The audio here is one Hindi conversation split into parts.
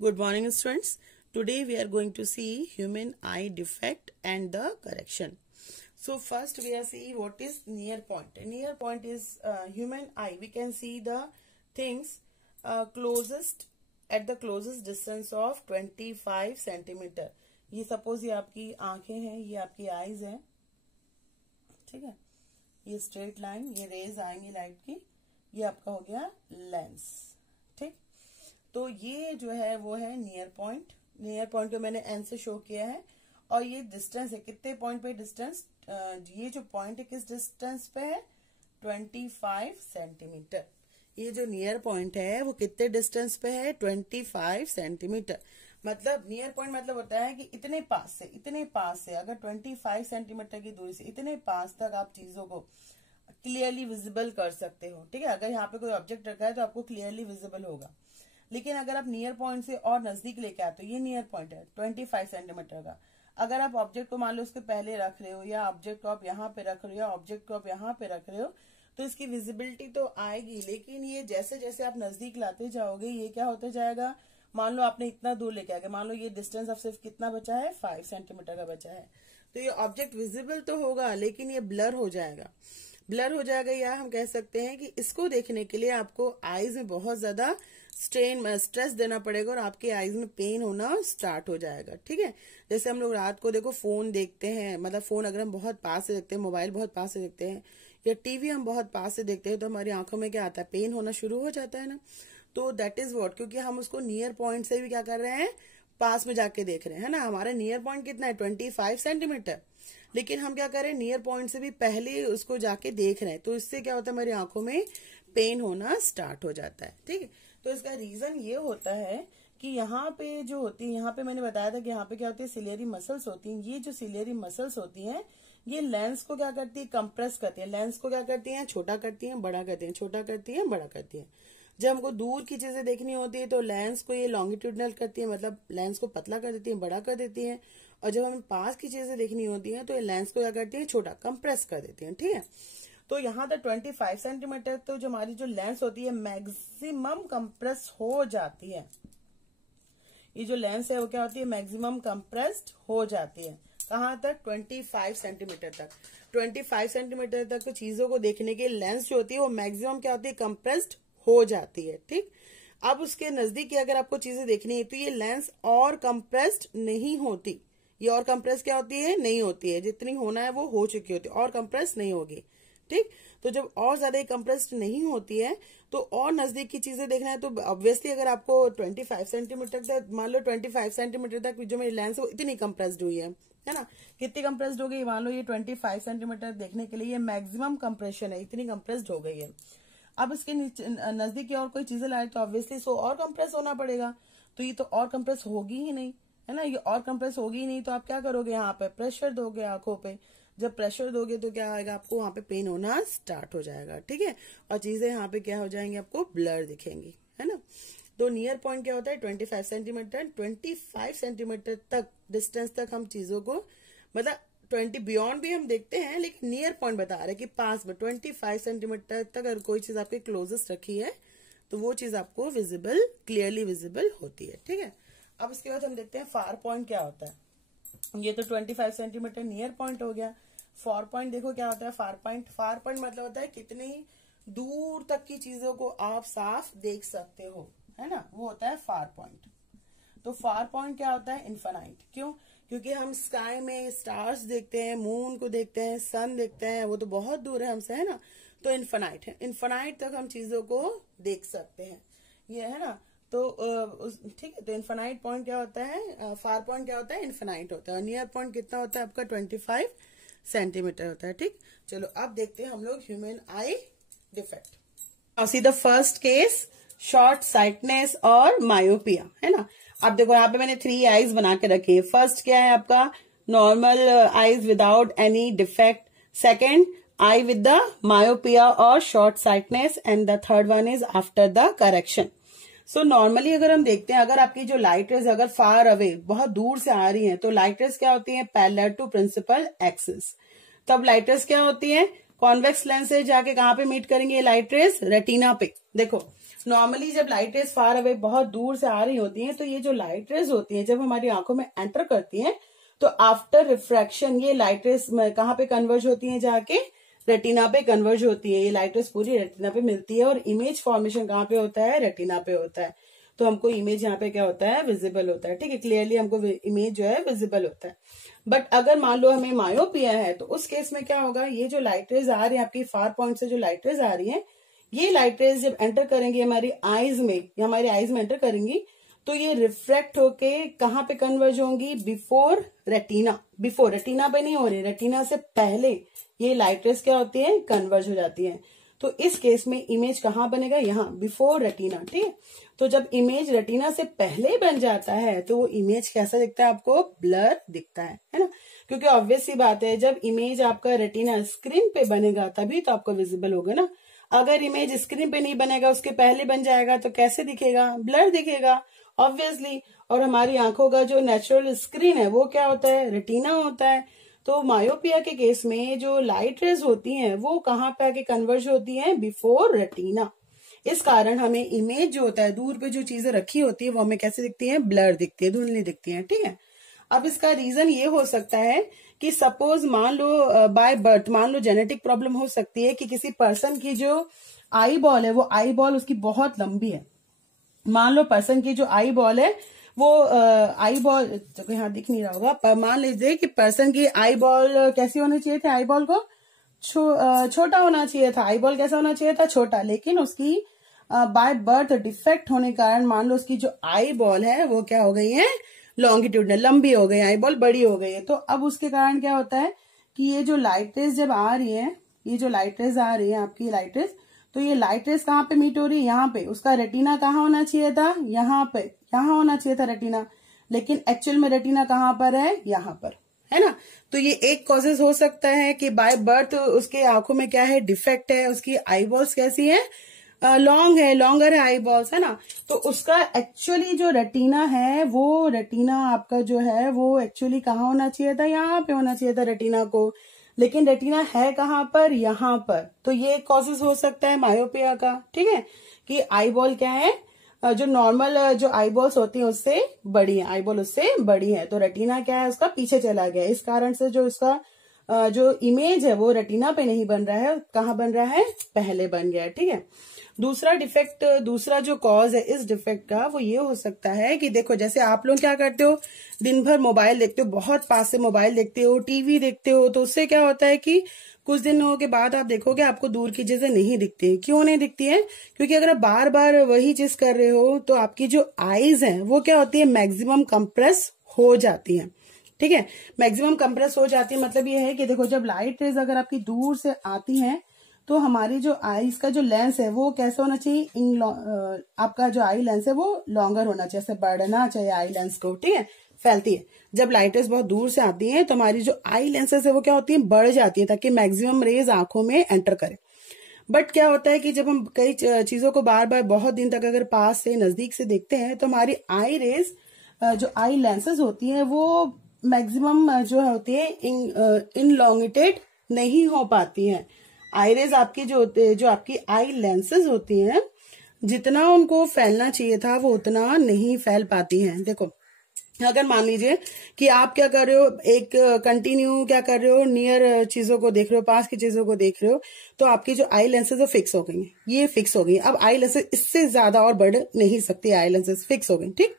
Good morning, students. Today we are going to see human eye defect and the correction. So first we are see what is near point. Near point is human eye. We can see the things closest at the closest distance of 25 centimeter. ये suppose ये आपकी आंखें हैं, ये आपकी eyes हैं, ठीक है. ये straight line, ये rays आएंगी लाइट की, ये आपका हो गया लेंस, ठीक. तो ये जो है वो है नियर पॉइंट. नियर पॉइंट को मैंने एन से शो किया है और ये डिस्टेंस है कितने पॉइंट पे डिस्टेंस. ये जो पॉइंट है किस डिस्टेंस पे है 25 सेंटीमीटर. ये जो नियर पॉइंट है वो कितने डिस्टेंस पे है 25 सेंटीमीटर. मतलब नियर पॉइंट मतलब होता है कि इतने पास से अगर 25 सेंटीमीटर की दूरी से इतने पास तक आप चीजों को क्लियरली विजिबल कर सकते हो, ठीक है. अगर यहाँ पे कोई ऑब्जेक्ट रखा है तो आपको क्लियरली विजिबल होगा. लेकिन अगर आप नियर पॉइंट से और नजदीक लेके आते हो, ये नियर पॉइंट है 25 सेंटीमीटर का. अगर आप ऑब्जेक्ट को मान लो उसके पहले रख रहे हो या ऑब्जेक्ट को आप यहाँ पे रख रहे हो या ऑब्जेक्ट को आप यहाँ पे रख रहे हो तो इसकी विजिबिलिटी तो आएगी. लेकिन ये जैसे जैसे आप नजदीक लाते जाओगे ये क्या होते जाएगा. मान लो आपने इतना दूर लेके आ गए, मान लो ये डिस्टेंस अब सिर्फ कितना बचा है 5 सेंटीमीटर का बचा है, तो ये ऑब्जेक्ट विजिबल तो होगा लेकिन ये ब्लर हो जाएगा. ब्लर हो जाएगा या हम कह सकते हैं कि इसको देखने के लिए आपको आईज में बहुत ज्यादा स्ट्रेस देना पड़ेगा और आपके आईज में पेन होना स्टार्ट हो जाएगा, ठीक है. जैसे हम लोग रात को देखो फोन देखते हैं, मतलब फोन अगर हम बहुत पास से देखते हैं, मोबाइल बहुत पास से देखते हैं या टीवी हम बहुत पास से देखते हैं तो हमारी आंखों में क्या आता है, पेन होना शुरू हो जाता है ना. तो दैट इज व्हाट, क्योंकि हम उसको नियर पॉइंट से भी क्या कर रहे हैं, पास में जाके देख रहे हैं, है ना. हमारा नियर पॉइंट कितना है 25 सेंटीमीटर, लेकिन हम क्या करें नियर पॉइंट से भी पहले उसको जाके देख रहे हैं. तो इससे क्या होता है, हमारी आंखों में पेन होना स्टार्ट हो जाता है, ठीक है. तो इसका रीजन ये होता है कि यहाँ पे जो होती है, यहाँ पे मैंने बताया था कि यहाँ पे क्या होती है, सिलियरी मसल्स होती हैं. ये जो सिलियरी मसल्स होती हैं ये लेंस को क्या करती है, कंप्रेस करती है. लेंस को क्या करती है, छोटा करती है, बड़ा करती है, छोटा करती है, बड़ा करती है. जब हमको दूर की चीजें देखनी होती है तो लेंस को ये लॉन्गिट्यूडनल करती है, मतलब लेंस को पतला कर देती है, बड़ा कर देती है. और जब हमें पास की चीजें देखनी होती है तो ये लेंस को क्या करती है, छोटा कंप्रेस कर देती है, ठीक है. तो यहाँ तक 25 सेंटीमीटर तो जो हमारी जो लेंस होती है मैक्सिमम कंप्रेस हो जाती है. ये जो लेंस है वो क्या होती है, मैक्सिमम कंप्रेस्ड हो जाती है. कहाँ तक, 25 सेंटीमीटर तक. 25 सेंटीमीटर तक तो चीजों को देखने के लेंस जो होती है वो मैक्सिमम क्या होती है, कंप्रेस्ड हो जाती है, ठीक. अब उसके नजदीक अगर आपको चीजें देखनी है तो ये लेंस और कंप्रेस्ड नहीं होती. ये और कंप्रेस क्या होती है, नहीं होती है. जितनी होना है वो हो चुकी होती है, और कंप्रेस नहीं होगी, ठीक. तो जब और ज्यादा कंप्रेस्ड नहीं होती है तो और नजदीक की चीजें देखना है तो ऑब्वियसली अगर आपको 25 सेंटीमीटर तक, मान लो 25 सेंटीमीटर तक जो मेरी लेंस है वो इतनी कंप्रेस्ड हुई है ना. कितनी कंप्रेस्ड हो गई, मान लो ये 25 सेंटीमीटर देखने के लिए मैक्सिमम कंप्रेशन है, इतनी कंप्रेस्ड हो गई है. अब इसके नजदीक की और कोई चीजें लाए तो ऑब्वियसली सो और कंप्रेस होना पड़ेगा. तो ये तो और कंप्रेस होगी ही नहीं, है ना. ये और कंप्रेस होगी ही नहीं तो आप क्या करोगे, यहाँ पे प्रेशर दोगे आंखों पे. जब प्रेशर दोगे तो क्या आएगा, आपको वहां पे पेन होना स्टार्ट हो जाएगा, ठीक है. और चीजें यहाँ पे क्या हो जाएंगी, आपको ब्लर दिखेंगी, है ना. तो नियर पॉइंट क्या होता है 25 सेंटीमीटर. 25 सेंटीमीटर तक डिस्टेंस तक हम चीजों को, मतलब 20 बियॉन्ड भी हम देखते हैं लेकिन नियर पॉइंट बता रहे हैं कि पास में 25 सेंटीमीटर तक अगर कोई चीज आपके क्लोजेस्ट रखी है तो वो चीज आपको विजिबल, क्लियरली विजिबल होती है, ठीक है. अब इसके बाद हम देखते हैं फार पॉइंट क्या होता है. ये तो 25 सेंटीमीटर नियर पॉइंट हो गया. फार पॉइंट देखो क्या होता है. फार पॉइंट मतलब होता है कितनी दूर तक की चीजों को आप साफ देख सकते हो, है ना, वो होता है फार पॉइंट. तो फार पॉइंट क्या होता है, इनफाइनाइट. क्यों, क्योंकि हम स्काई में स्टार्स देखते हैं, मून को देखते हैं, सन देखते हैं, वो तो बहुत दूर है हमसे, है ना. तो इनफाइनाइट है, इनफाइनाइट तक हम चीजों को देख सकते हैं, ये है ना. तो ठीक है. तो इनफाइनाइट पॉइंट क्या होता है, फार पॉइंट क्या होता है, इनफाइनाइट होता है. नियर पॉइंट कितना होता है आपका 25 सेंटीमीटर होता है, ठीक. चलो अब देखते हैं हम लोग human I defect. Now see the first case, short sightedness और मायोपिया, है ना. अब देखो यहाँ पे मैंने 3 आईज बना के रखी है. फर्स्ट क्या है आपका, normal eyes without any defect. Second, eye with the myopia और short sightedness. And the third one is after the correction. So normally अगर हम देखते हैं, अगर आपकी जो लाइट रेज अगर फार अवे, बहुत दूर से आ रही हैं, तो लाइट रेज क्या होती है, पैरेलल टू प्रिंसिपल एक्सिस. तब लाइट रेज क्या होती है, कॉन्वेक्स लेंस से जाके कहाँ पे मीट करेंगे ये लाइट रेज, रेटिना पे. देखो नॉर्मली जब लाइट रेज फार अवे बहुत दूर से आ रही होती हैं, तो ये जो लाइट रेज होती हैं जब हमारी आंखों में एंटर करती हैं, तो आफ्टर रिफ्रैक्शन ये लाइट रेज कहाँ पे कन्वर्ज होती हैं? जाके रेटिना पे कन्वर्ज होती है। ये लाइट रेज पूरी रेटिना पे मिलती है, और इमेज फॉर्मेशन कहाँ पे होता है? रेटिना पे होता है। तो हमको इमेज यहाँ पे क्या होता है? विजिबल होता है। ठीक है, क्लियरली हमको इमेज जो है विजिबल होता है। बट अगर मान लो हमें मायोपिया है, तो उस केस में क्या होगा? ये जो लाइट रेज आ रही है आपकी फार पॉइंट से, जो लाइट रेज आ रही है, ये लाइट रेज जब एंटर करेंगी हमारी आईज में, या हमारी आईज में एंटर करेंगी, तो ये रिफ्रैक्ट होके कहाँ पे कन्वर्ज होंगी? Before retina. बिफोर रेटिना पे नहीं हो रही, रेटिना से पहले ये लाइट रेज क्या होती है? कन्वर्ज हो जाती है। तो इस केस में इमेज कहाँ बनेगा? यहाँ, बिफोर रेटिना। ठीक है, तो जब इमेज रेटिना से पहले बन जाता है, तो वो इमेज कैसा दिखता है आपको? ब्लर दिखता है ना? क्योंकि ऑब्वियस सी बात है, जब इमेज आपका रेटिना स्क्रीन पे बनेगा तभी तो आपको विजिबल होगा ना। अगर इमेज स्क्रीन पे नहीं बनेगा, उसके पहले बन जाएगा, तो कैसे दिखेगा? ब्लर दिखेगा ऑब्वियसली। और हमारी आंखों का जो नेचुरल स्क्रीन है वो क्या होता है? रेटिना होता है। तो मायोपिया के केस में जो लाइट रेज होती हैं वो कहाँ पे आके कन्वर्ज होती हैं? Before retina. इस कारण हमें इमेज जो होता है, दूर पे जो चीजें रखी होती है वो हमें कैसे दिखती है? ब्लर दिखती है, धुंधली दिखती है। ठीक है, अब इसका रीजन ये हो सकता है कि सपोज मान लो बाय बर्थ, मान लो जेनेटिक प्रॉब्लम हो सकती है कि किसी पर्सन की जो आई बॉल है, वो आई बॉल उसकी बहुत लंबी है। मान लो पर्सन की जो आई बॉल है वो आई बॉल तो यहाँ दिख नहीं रहा होगा, पर मान लीजिए कि पर्सन की आई बॉल कैसी होनी चाहिए थी? आई बॉल को छोटा होना चाहिए था। आई बॉल कैसा होना चाहिए था? छोटा। लेकिन उसकी बाय बर्थ डिफेक्ट होने के कारण मान लो उसकी जो आई बॉल है वो क्या हो गई है? लॉन्गिट्यूडनल, लंबी हो गई, आई बॉल बड़ी हो गई है। तो अब उसके कारण क्या होता है कि ये जो लाइट रेज जब आ रही है, ये जो लाइट रेज आ रही है आपकी लाइट रेज, तो ये लाइट रेज कहाँ पे मीट हो रही है? यहाँ पे। उसका रेटिना कहाँ होना चाहिए था? यहाँ पे, यहाँ होना चाहिए था रेटिना। लेकिन एक्चुअल में रेटिना कहाँ पर है? यहाँ पर, है ना? तो ये एक कॉजेज हो सकता है कि बाय बर्थ उसके आंखों में क्या है? डिफेक्ट है। उसकी आई बॉल्स कैसी है? लॉन्ग है, लॉन्गर है आई बॉल्स, है ना? तो उसका एक्चुअली जो रेटिना है, वो रेटिना आपका जो है वो एक्चुअली कहाँ होना चाहिए था? यहाँ पे होना चाहिए था रेटिना को। लेकिन रेटिना है कहाँ पर? यहाँ पर। तो ये कॉजेज हो सकता है मायोपिया का। ठीक है, कि आई बॉल क्या है? जो नॉर्मल जो आई बॉल्स होती है उससे बड़ी है, आई बॉल उससे बड़ी है, तो रेटिना क्या है? उसका पीछे चला गया। इस कारण से जो इसका जो इमेज है वो रेटिना पे नहीं बन रहा है, कहाँ बन रहा है? पहले बन गया है। ठीक है, दूसरा डिफेक्ट, दूसरा जो कॉज है इस डिफेक्ट का वो ये हो सकता है कि देखो, जैसे आप लोग क्या करते हो? दिन भर मोबाइल देखते हो, बहुत पास से मोबाइल देखते हो, टीवी देखते हो, तो उससे क्या होता है कि कुछ दिनों के बाद आप देखोगे आपको दूर की चीजें नहीं दिखती है। क्यों नहीं दिखती है? क्योंकि अगर आप बार बार वही चीज कर रहे हो तो आपकी जो आईज हैं वो क्या होती है? मैक्सिमम कंप्रेस हो जाती है। ठीक है, मैक्सिमम कंप्रेस हो जाती है, मतलब ये है कि देखो, जब लाइट रेज अगर आपकी दूर से आती हैं तो हमारी जो आईज का जो लेंस है वो कैसा होना चाहिए? आपका जो आई लेंस है वो लॉन्गर होना चाहिए, ऐसे बढ़ना चाहिए आई लेंस को। ठीक है, फैलती है। जब लाइट रेज बहुत दूर से आती है तो हमारी जो आई लेंसेज है वो क्या होती है? बढ़ जाती है, ताकि मैक्सिमम रेज आंखों में एंटर करे। बट क्या होता है कि जब हम कई चीजों को बार बार बहुत दिन तक अगर पास से नजदीक से देखते हैं तो हमारी आई रेज, जो आई लेंसेज होती है वो मैक्सिमम जो होती है इनलॉन्गिटेड नहीं हो पाती है। आई रेज आपकी जो आपकी आई लेंसेज होती हैं, जितना उनको फैलना चाहिए था वो उतना नहीं फैल पाती हैं। देखो, अगर मान लीजिए कि आप क्या कर रहे हो, एक कंटिन्यू क्या कर रहे हो? नियर चीजों को देख रहे हो, पास की चीजों को देख रहे हो, तो आपकी जो आई लेंसेज फिक्स हो गई, ये फिक्स हो गई। अब आई लेंसेज इससे ज्यादा और बढ़ नहीं सकती, आई लेंसेज फिक्स हो गई। ठीक,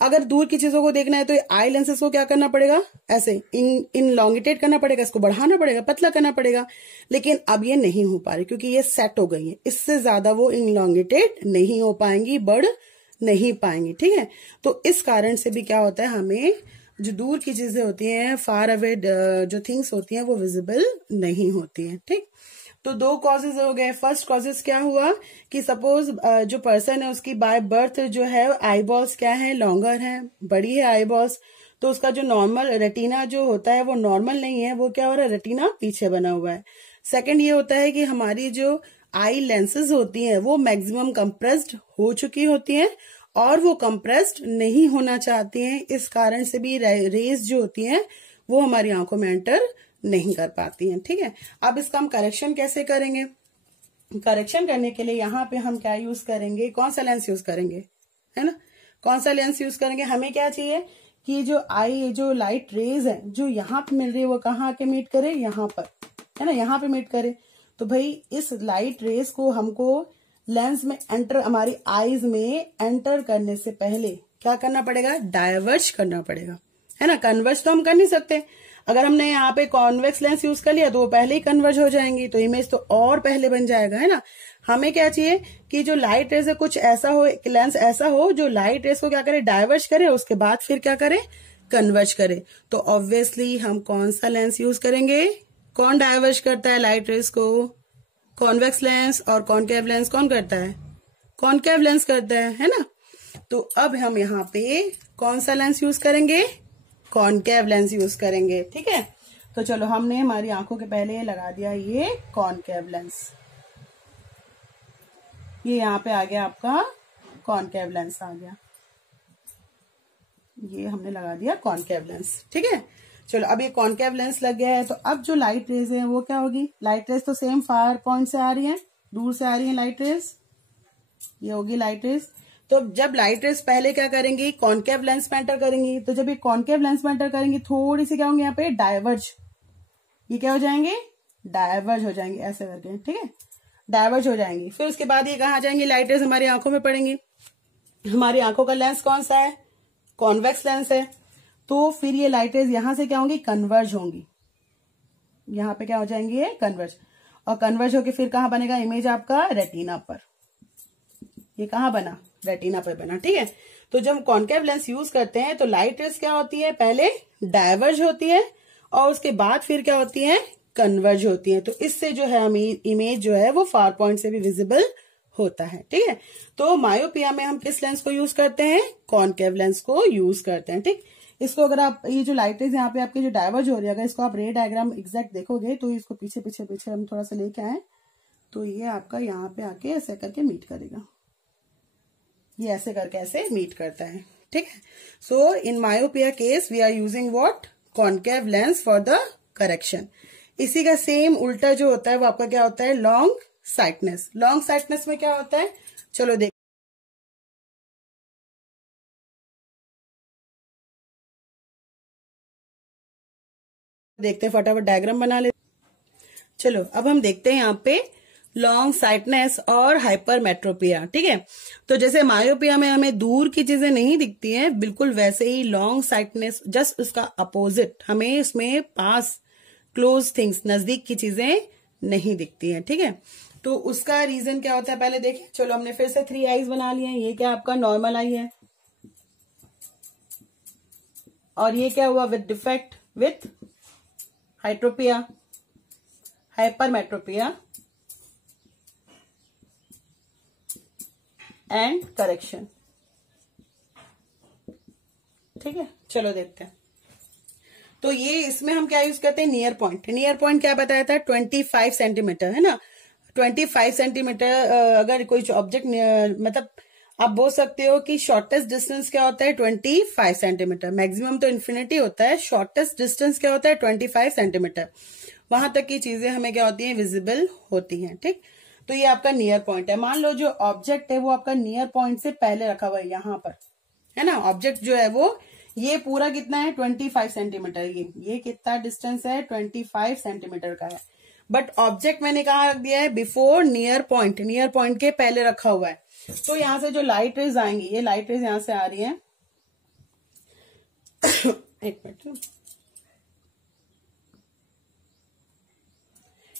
अगर दूर की चीजों को देखना है तो आई लेंसेज को क्या करना पड़ेगा? ऐसे इनलॉन्गिटेट करना पड़ेगा, इसको बढ़ाना पड़ेगा, पतला करना पड़ेगा। लेकिन अब ये नहीं हो पा रही क्योंकि ये सेट हो गई है, इससे ज्यादा वो इनलॉन्गिटेट नहीं हो पाएंगी, बढ़ नहीं पाएंगी। ठीक है, तो इस कारण से भी क्या होता है, हमें जो दूर की चीजें होती हैं, फार अवे जो थिंग्स होती हैं वो विजिबल नहीं होती हैं। ठीक, तो दो कॉजेज हो गए। फर्स्ट कॉजेज क्या हुआ कि सपोज जो पर्सन है उसकी बाय बर्थ जो है आई बॉल्स क्या है? लॉन्गर है, बड़ी है आई बॉल्स, तो उसका जो नॉर्मल रेटिना जो होता है वो नॉर्मल नहीं है, वो क्या हो रहा है? रेटिना पीछे बना हुआ है। सेकंड ये होता है कि हमारी जो आई लेंसेज होती हैं वो मैक्सिमम कंप्रेस्ड हो चुकी होती हैं और वो कंप्रेस्ड नहीं होना चाहती हैं। इस कारण से भी रेज जो होती हैं वो हमारी आंखों में एंटर नहीं कर पाती हैं। ठीक है, अब इसका हम करेक्शन कैसे करेंगे? करेक्शन करने के लिए यहाँ पे हम क्या यूज करेंगे, कौन सा लेंस यूज करेंगे, है ना, कौन सा लेंस यूज करेंगे। हमें क्या चाहिए कि जो लाइट रेज है जो यहाँ पे मिल रही है वो कहाँ आके मीट करे, यहाँ पर, है ना, यहाँ पे मीट करे। तो भाई इस लाइट रेज को हमको लेंस में एंटर, हमारी आईज में एंटर करने से पहले क्या करना पड़ेगा, डायवर्ज करना पड़ेगा, है ना। कन्वर्ज तो हम कर नहीं सकते, अगर हमने यहाँ पे कॉन्वेक्स लेंस यूज कर लिया तो वो पहले ही कन्वर्ज हो जाएंगी, तो इमेज तो और पहले बन जाएगा, है ना। हमें क्या चाहिए कि जो लाइट रेज है कुछ ऐसा हो, लेंस ऐसा हो जो लाइट रेज को क्या करे, डायवर्ज करे, उसके बाद फिर क्या करे, कन्वर्ज करे। तो ऑब्वियसली हम कौन सा लेंस यूज करेंगे, कौन डायवर्ज करता है लाइट रेज को, कॉन्वेक्स लेंस। और कॉनकेव लेंस कौन करता है, कॉनकेव लेंस करता है ना। तो अब हम यहाँ पे कौन सा लेंस यूज करेंगे, कॉनकेव लेंस यूज करेंगे, ठीक है। तो चलो हमने हमारी आंखों के पहले लगा दिया ये कॉनकेव लेंस, ये यहाँ पे आ गया आपका कॉनकेव लेंस आ गया, ये हमने लगा दिया कॉनकेव लेंस, ठीक है। चलो अब ये कॉनकेव लेंस लग गया है, तो अब जो लाइट रेज है वो क्या होगी, लाइट रेज तो सेम फार पॉइंट से आ रही है, दूर से आ रही है लाइट रेज, ये होगी लाइट रेज। तो जब लाइट रेज पहले क्या करेंगी, कॉनकेव लेंस में एंटर करेंगी, तो जब ये कॉनकेव लेंस में एंटर करेंगी थोड़ी सी क्या होंगे यहाँ पे, डायवर्ज, ये क्या हो जाएंगे, डायवर्ज हो जाएंगे ऐसे करके, ठीक है, डायवर्ज हो जाएंगी। फिर उसके बाद ये कहाँ जाएंगी, लाइट रेज हमारी आंखों में पड़ेंगी। हमारी आंखों का लेंस कौन सा है, कॉन्वेक्स लेंस है, तो फिर ये लाइट रेज यहां से क्या होंगी, कन्वर्ज होंगी, यहाँ पे क्या हो जाएंगे, कन्वर्ज, और कन्वर्ज होके फिर कहाँ बनेगा इमेज आपका, रेटिना पर, ये कहाँ बना, रेटिना पर बना, ठीक है। तो जब हम कॉनकेव लेंस यूज करते हैं तो लाइट रेज क्या होती है, पहले डायवर्ज होती है और उसके बाद फिर क्या होती है, कन्वर्ज होती है। तो इससे जो है हमें इमेज जो है वो फार पॉइंट से भी विजिबल होता है, ठीक है। तो मायोपिया में हम किस लेंस को यूज करते हैं, कॉनकेव लेंस को यूज करते हैं, ठीक। इसको अगर आप ये जो लाइट रेज यहाँ पे आपकी जो डायवर्ज हो रही है, अगर इसको आप रे डायग्राम एग्जैक्ट देखोगे तो इसको पीछे पीछे पीछे हम थोड़ा सा लेके आए, तो ये आपका यहाँ पे आके ऐसे करके मीट करेगा, ये ऐसे करके ऐसे मीट करता है, ठीक है। So in myopia case we are using what, concave lens for the correction. इसी का सेम उल्टा जो होता है वो आपका क्या होता है, लॉन्ग साइटनेस। लॉन्ग साइटनेस में क्या होता है, चलो देखते हैं, फटाफट डायग्राम बना ले। चलो अब हम देखते हैं यहाँ पे लॉन्ग साइटनेस और हाइपरमेट्रोपिया, ठीक है। तो जैसे मायोपिया में हमें दूर की चीजें नहीं दिखती हैं, बिल्कुल वैसे ही लॉन्ग साइटनेस जस्ट उसका अपोजिट, हमें इसमें पास क्लोज थिंग्स, नजदीक की चीजें नहीं दिखती हैं, ठीक है। तो उसका रीजन क्या होता है पहले देखें। चलो हमने फिर से 3 आईज बना लिए हैं, ये क्या आपका नॉर्मल आई है, और ये क्या हुआ विद डिफेक्ट, विथ हाइट्रोपिया, हाइपरमेट्रोपिया एंड करेक्शन, ठीक है। चलो देखते हैं। तो ये इसमें हम क्या यूज करते हैं, नियर पॉइंट। नियर पॉइंट क्या बताया था, 25 सेंटीमीटर, है ना। 25 सेंटीमीटर अगर कोई ऑब्जेक्ट, मतलब आप बोल सकते हो कि शॉर्टेस्ट डिस्टेंस क्या होता है, 25 सेंटीमीटर। मैक्सिमम तो इन्फिनिटी होता है, शॉर्टेस्ट डिस्टेंस क्या होता है, 25 सेंटीमीटर। वहां तक की चीजें हमें क्या होती हैं, विजिबल होती हैं, ठीक। तो ये आपका नियर पॉइंट है। मान लो जो ऑब्जेक्ट है वो आपका नियर पॉइंट से पहले रखा हुआ है यहाँ पर, है ना। ऑब्जेक्ट जो है वो ये पूरा कितना है, 25 सेंटीमीटर, ये कितना डिस्टेंस है, 25 सेंटीमीटर का है। बट ऑब्जेक्ट मैंने कहा रख दिया है, before near point, near point के पहले रखा हुआ है। तो यहां से जो लाइट रेज आएंगी, ये लाइट रेज यहां से आ रही है एक मिनट,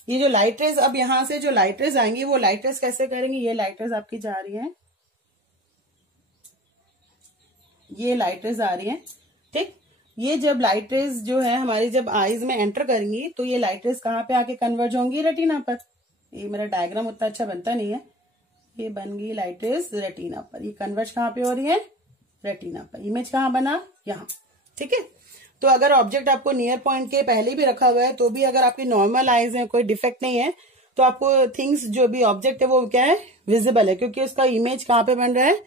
ये जो लाइट रेज, अब यहां से जो लाइट रेज आएंगी वो लाइट रेज कैसे करेंगी, ये लाइट रेज आपकी जा रही है, ये लाइट रेज आ रही है, ठीक। ये जब लाइट रेज जो है हमारी जब आईज में एंटर करेंगी तो ये लाइट रेज कहाँ पे आके कन्वर्ज होंगी, रेटिना पर। ये मेरा डायग्राम उतना अच्छा बनता नहीं है, ये बन गई लाइट रेज रेटिना पर। ये कन्वर्ज कहाँ पे हो रही है, रेटिना पर। इमेज कहाँ बना, यहाँ, ठीक है। तो अगर ऑब्जेक्ट आपको नियर पॉइंट के पहले भी रखा हुआ है तो भी अगर आपकी नॉर्मल आईज है, कोई डिफेक्ट नहीं है, तो आपको थिंग्स जो भी ऑब्जेक्ट है वो क्या है, विजिबल है, क्योंकि उसका इमेज कहाँ पे बन रहा है,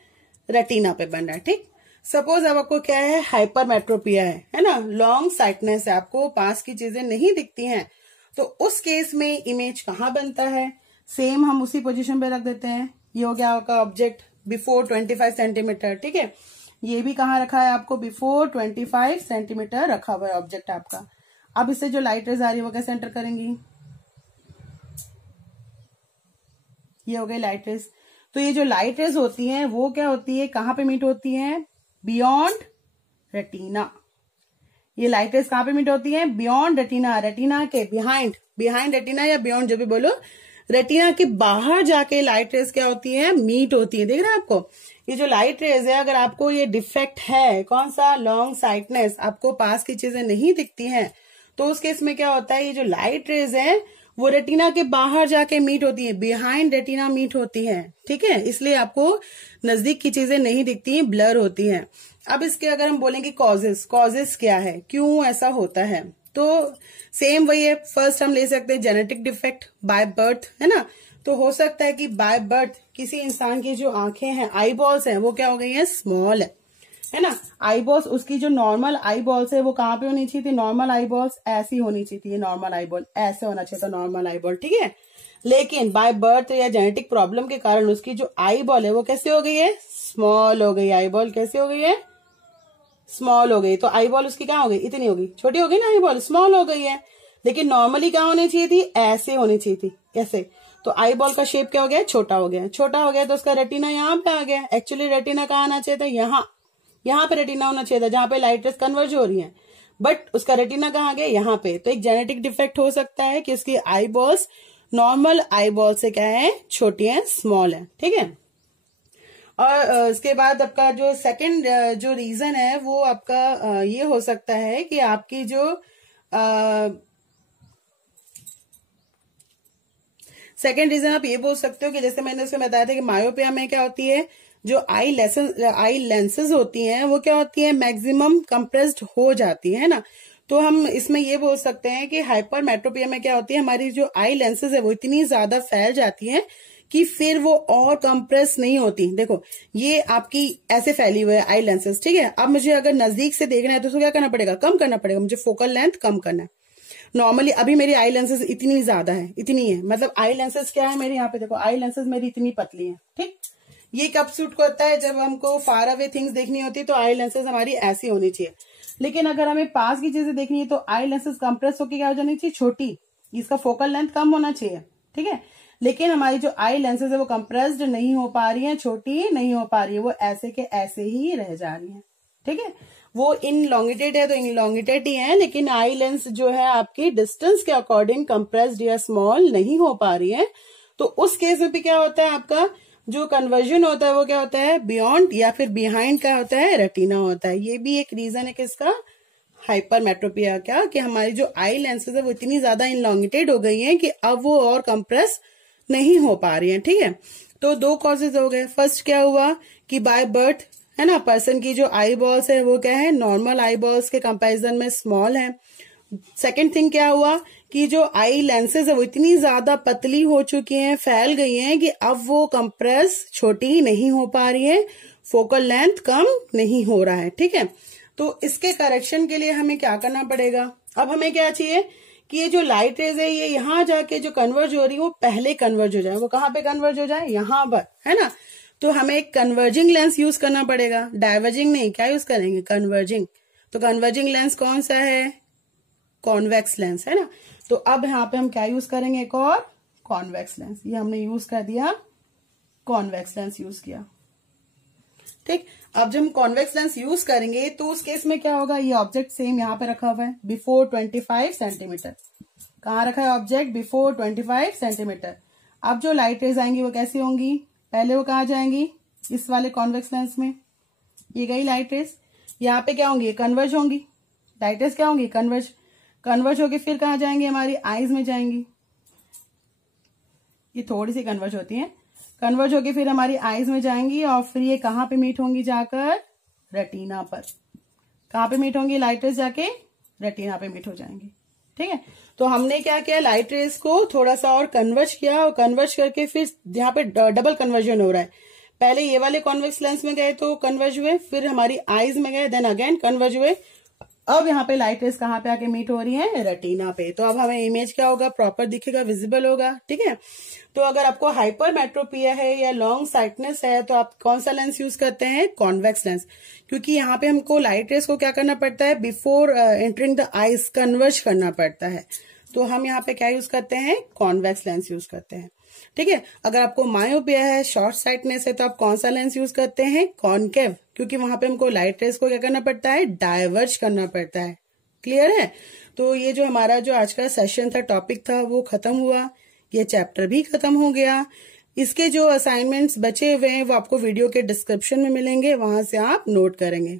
रेटिना पे बन रहा है, ठीक। सपोज अब आपको क्या है, हाइपरमेट्रोपिया है ना, लॉन्ग साइटनेस है, आपको पास की चीजें नहीं दिखती हैं, तो उस केस में इमेज कहाँ बनता है, सेम हम उसी पोजीशन पे रख देते हैं। ये हो गया आपका ऑब्जेक्ट बिफोर 25 सेंटीमीटर, ठीक है। ये भी कहाँ रखा है आपको, बिफोर 25 सेंटीमीटर रखा हुआ है ऑब्जेक्ट आपका। अब इससे जो लाइट रेज आ रही है वो कैसे एंटर करेंगी, ये हो गई लाइट रेज। तो ये जो लाइट रेज होती हैं वो क्या होती है, कहाँ पे मीट होती हैं, बियॉन्ड रेटिना। ये लाइट रेज कहाँ पे मीट होती है, बियॉन्ड रेटिना, रेटिना के बिहाइंड, बिहाइंड रेटिना या बियॉन्ड जो भी बोलो, रेटिना के बाहर जाके लाइट रेज क्या होती है, मीट होती है। देख रहे हैं आपको, ये जो लाइट रेज है, अगर आपको ये डिफेक्ट है, कौन सा, लॉन्ग साइटनेस, आपको पास की चीजें नहीं दिखती हैं, तो उस केस में क्या होता है, ये जो लाइट रेज है वो रेटिना के बाहर जाके मीट होती है, बिहाइंड रेटिना मीट होती है, ठीक है। इसलिए आपको नजदीक की चीजें नहीं दिखती हैं, ब्लर होती हैं। अब इसके अगर हम बोलेंगे कॉजेस, कॉजेस क्या है, क्यों ऐसा होता है, तो सेम वही है। फर्स्ट हम ले सकते हैं जेनेटिक डिफेक्ट बाय बर्थ, है ना। तो हो सकता है कि बाय बर्थ किसी इंसान की जो आंखें हैं, आई बॉल्स हैं, वो क्या हो गई हैं, स्मॉल है ना। आई बॉल्स, उसकी जो नॉर्मल आई बॉल्स है वो कहाँ पे होनी चाहिए थी, नॉर्मल आई बॉल्स ऐसी होनी चाहिए थी, नॉर्मल आई बॉल ऐसे होना चाहिए था, नॉर्मल आई बॉल, ठीक है। लेकिन बाय बर्थ या जेनेटिक प्रॉब्लम के कारण उसकी जो आई बॉल है वो कैसे हो गई है, स्मॉल हो गई। आई बॉल कैसे हो गई है, स्मॉल हो गई। तो आई बॉल उसकी क्या हो गई, इतनी हो गई, छोटी हो गई ना, आई बॉल स्मॉल हो गई है। लेकिन नॉर्मली क्या होनी चाहिए थी, ऐसे होनी चाहिए थी, कैसे। तो आई बॉल का शेप क्या हो गया, छोटा हो गया, छोटा हो गया तो उसका रेटिना यहाँ पे आ गया। एक्चुअली रेटिना कहाँ आना चाहिए था, यहाँ पे रेटिना होना चाहिए था, जहां पे लाइट रेज कन्वर्ज हो रही है, बट उसका रेटिना कहाँ गया, यहाँ पे। तो एक जेनेटिक डिफेक्ट हो सकता है कि उसकी आई बॉल्स नॉर्मल आई बॉल से क्या है, छोटी है, स्मॉल है, ठीक है। और इसके बाद आपका जो सेकंड जो रीजन है वो आपका ये हो सकता है कि आपकी जो सेकंड रीजन आप ये बोल सकते हो कि जैसे मैंने उसमें बताया था कि मायोपिया में क्या होती है, जो आई लेंसेज होती हैं वो क्या होती है, मैक्सिमम कंप्रेस्ड हो जाती है ना। तो हम इसमें ये बोल सकते हैं कि हाइपर मेट्रोपिया में क्या होती है, हमारी जो आई लेंसेज है वो इतनी ज्यादा फैल जाती है कि फिर वो और कंप्रेस नहीं होती। देखो ये आपकी ऐसे फैली हुई है आई लेंसेज, ठीक है। अब मुझे अगर नजदीक से देखना है तो उसको क्या करना पड़ेगा, कम करना पड़ेगा, मुझे फोकल लेंथ कम करना है। नॉर्मली अभी मेरी आई लेंसेज इतनी ज्यादा है, इतनी है, मतलब आई लेंसेज क्या है मेरी, यहाँ पे देखो आई लेंसेज मेरी इतनी पतली है, ठीक। ये कब सूट करता है, जब हमको फार अवे थिंग्स देखनी होती है तो आई लेंसेज हमारी ऐसी होनी चाहिए। लेकिन अगर हमें पास की चीजें देखनी है तो आई लेंसेज कंप्रेस होकर क्या हो जानी चाहिए, छोटी, इसका फोकल लेंथ कम होना चाहिए, ठीक है। लेकिन हमारी जो आई लेंसेज है वो कंप्रेस्ड नहीं हो पा रही है, छोटी नहीं हो पा रही है, वो ऐसे के ऐसे ही रह जा रही है, ठीक है। वो इनलॉन्गिटेड है तो इनलॉन्गिटेड ही है, लेकिन आई लेंस जो है आपकी डिस्टेंस के अकॉर्डिंग कंप्रेस्ड या स्मॉल नहीं हो पा रही है। तो उस केस में भी क्या होता है, आपका जो कन्वर्जन होता है वो क्या होता है, बियॉन्ड या फिर बिहाइंड का होता है, रेटिना होता है। ये भी एक रीजन है किसका, हाइपर मेट्रोपिया का, कि हमारी जो आई लेंसेज है वो इतनी ज्यादा इनलॉन्गिटेड हो गई है कि अब वो और कंप्रेस नहीं हो पा रही है, ठीक है। तो दो कॉजेज हो गए। फर्स्ट क्या हुआ कि बाय बर्थ, है ना, पर्सन की जो आई बॉल्स है वो क्या है, नॉर्मल आई बॉल्स के कंपैरिजन में स्मॉल है। सेकंड थिंग क्या हुआ कि जो आई लेंसेज है वो इतनी ज्यादा पतली हो चुकी हैं, फैल गई हैं कि अब वो कंप्रेस छोटी नहीं हो पा रही है, फोकल लेंथ कम नहीं हो रहा है, ठीक है। तो इसके करेक्शन के लिए हमें क्या करना पड़ेगा, अब हमें क्या चाहिए कि ये जो लाइट रेज है ये यहाँ जाके जो कन्वर्ज हो रही है वो पहले कन्वर्ज हो जाए। वो कहाँ पे कन्वर्ज हो जाए, यहाँ पर, है ना। तो हमें एक कन्वर्जिंग लेंस यूज करना पड़ेगा, डाइवर्जिंग नहीं, क्या यूज करेंगे, कन्वर्जिंग। तो कन्वर्जिंग लेंस कौन सा है, कॉन्वेक्स लेंस, है ना। तो अब यहाँ पे हम क्या यूज करेंगे, एक और कॉन्वेक्स लेंस। ये हमने यूज कर दिया, कॉन्वेक्स लेंस यूज किया, ठीक। अब जब हम कॉन्वेक्स लेंस यूज करेंगे तो उस केस में क्या होगा, ये ऑब्जेक्ट सेम यहाँ पे रखा हुआ है बिफोर 25 सेंटीमीटर। कहाँ रखा है ऑब्जेक्ट, बिफोर 25 सेंटीमीटर। अब जो लाइट रेज आएंगी वो कैसी होंगी, पहले वो कहाँ जाएंगी, इस वाले कॉन्वेक्स लेंस में, ये गई लाइट रेज। यहाँ पे क्या होंगी, कन्वर्ज होंगी, लाइट रेज क्या होंगी, कन्वर्ज होके फिर कहाँ जाएंगी, हमारी आईज में जाएंगी। ये थोड़ी सी कन्वर्ज होती है, कन्वर्ज होके फिर हमारी आईज में जाएंगी और फिर ये कहाँ पे मीट होंगी, जाकर रेटिना पर। कहाँ पे मीट होंगी, लाइट रेज जाके रेटिना पे मीट हो जाएंगी, ठीक है। तो हमने क्या किया, लाइट रेज को थोड़ा सा और कन्वर्ज किया, और कन्वर्ज करके फिर यहाँ पे डबल कन्वर्जन हो रहा है। पहले ये वाले कॉन्वेक्स लेंस में गए तो कन्वर्ज हुए, फिर हमारी आईज में गए, देन अगेन कन्वर्ज हुए, अब यहाँ पे लाइट रेस कहाँ पे आके मीट हो रही है, रेटिना पे। तो अब हमें इमेज क्या होगा, प्रॉपर दिखेगा, विजिबल होगा, ठीक है। तो अगर आपको हाइपरमेट्रोपिया है या लॉन्ग साइटनेस है तो आप कौन सा लेंस यूज करते हैं, कॉन्वेक्स लेंस, क्योंकि यहाँ पे हमको लाइट रेस को क्या करना पड़ता है, before entering the eyes converge करना पड़ता है। तो हम यहाँ पे क्या यूज करते हैं, कॉन्वेक्स लेंस यूज करते हैं, ठीक है। अगर आपको मायोपिया है, शॉर्ट साइटनेस है, तो आप कौन सा लेंस यूज करते हैं, कॉनकेव, क्योंकि वहां पे हमको लाइट रेस को क्या करना पड़ता है, डायवर्ज करना पड़ता है। क्लियर है। तो ये जो हमारा जो आज का सेशन था, टॉपिक था, वो खत्म हुआ, ये चैप्टर भी खत्म हो गया। इसके जो असाइनमेंट्स बचे हुए हैं वो आपको वीडियो के डिस्क्रिप्शन में मिलेंगे, वहां से आप नोट करेंगे।